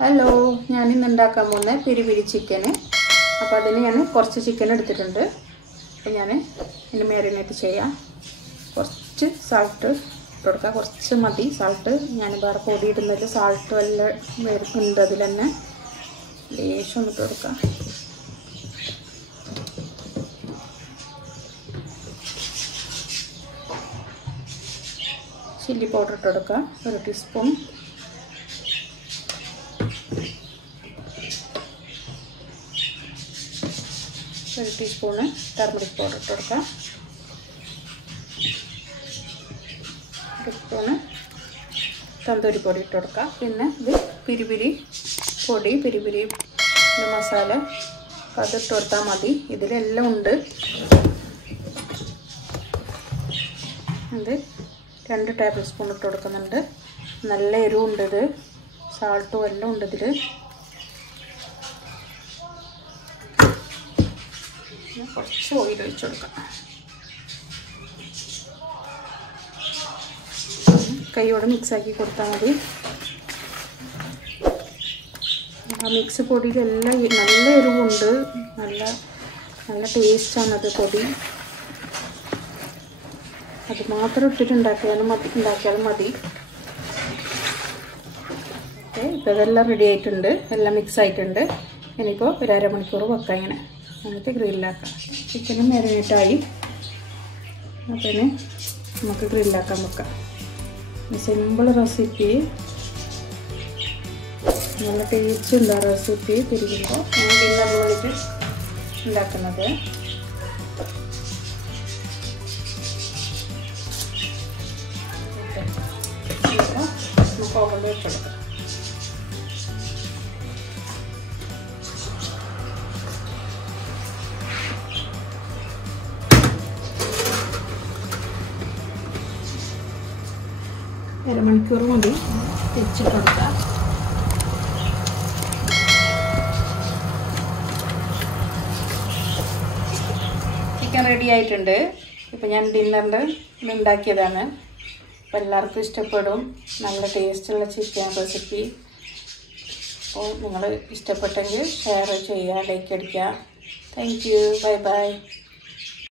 Hello, ഞാൻ ഇന്ന് ഉണ്ടാക്കാൻ പോകുന്ന പെരി പെരി ചിക്കൻ. അപ്പോൾ അതിന് ഞാൻ കുറച്ച് ചിക്കൻ എടുത്തിട്ടുണ്ട്. അപ്പോൾ ഞാൻ ഇതിന് മാരിനേറ്റ് ചെയ്യാം. കുറച്ച് സാൾട്ട് ഇട്ട് കൊടുക്കുക, കുറച്ച് മതി സാൾട്ട്. ഞാൻ വേറെ പൊടി ഇടുന്നതിൽ സാൾട്ട് വല്ല ഉണ്ട്, അതിൽ തന്നെ ലേശം ഇട്ട് കൊടുക്കാം. ചില്ലി പൗഡർ ഇട്ട് കൊടുക്കുക, 1 ടീസ്പൂൺ. ഒരു ടീസ്പൂണ് ടർമറിക് പൗഡർ ഇട്ട് കൊടുക്കാം. 1 സ്പൂണ് തന്തൂരി പൊടി ഇട്ട് കൊടുക്കാം. പിന്നെ ഇത് പെരി പെരി പൊടി, പെരി പെരി മസാല അതിട്ട് കൊടുത്താൽ മതി. ഇതിലെല്ലാം ഉണ്ട്. ഇത് 2 ടേബിൾ സ്പൂൺ ഇട്ട് കൊടുക്കുന്നുണ്ട്. നല്ല എരിവുണ്ട്, ഇത് സാൾട്ടും എല്ലാം ഉണ്ട് ഇതിൽ. കുറച്ച് ഓയിൽ ഒഴിച്ച് കൊടുക്കാം. കൈയോടെ മിക്സാക്കി കൊടുത്താൽ മതി. ആ മിക്സ് പൊടിയിലെല്ലാം നല്ല എരിവുണ്ട്, നല്ല നല്ല ടേസ്റ്റാണത് പൊടി. അത് മാത്രം ഇട്ടിട്ട് ഉണ്ടാക്കിയാലും മതി. ഓക്കെ, ഇപ്പോൾ ഇതെല്ലാം റെഡി ആയിട്ടുണ്ട്, എല്ലാം മിക്സ് ആയിട്ടുണ്ട്. ഇനിയിപ്പോൾ ഒരു അരമണിക്കൂർ വെക്കാം ഇങ്ങനെ, എന്നിട്ട് ഗ്രില്ലാക്കാം. ചിക്കനും മാരിനേറ്റായി, പിന്നെ നമുക്ക് ഗ്രില്ലാക്കാൻ വെക്കാം. സിമ്പിൾ റെസിപ്പി, നല്ല ടേസ്റ്റ് ഉണ്ട് ആ റെസിപ്പി. തിരിക്കുമ്പോൾ ഞാൻ ഡിന്നർ വേണ്ടിയിട്ട് ഉണ്ടാക്കുന്നത്. നമുക്ക് ഓവൻ വെച്ചെടുക്കാം. അരമണിക്കൂർ മതി വെച്ചിട്ട് കൊടുക്കാം. ചിക്കൻ റെഡി ആയിട്ടുണ്ട്. ഇപ്പം ഞാൻ ഡിന്നറിൻ്റെ ഉണ്ടാക്കിയതാണ്. അപ്പോൾ എല്ലാവർക്കും ഇഷ്ടപ്പെടും. നല്ല ടേസ്റ്റുള്ള ചിക്കൻ റെസിപ്പി. അപ്പോൾ നിങ്ങൾ ഇഷ്ടപ്പെട്ടെങ്കിൽ ഷെയർ ചെയ്യുക, ലൈക്ക് അടിക്കുക. Thank you, bye bye.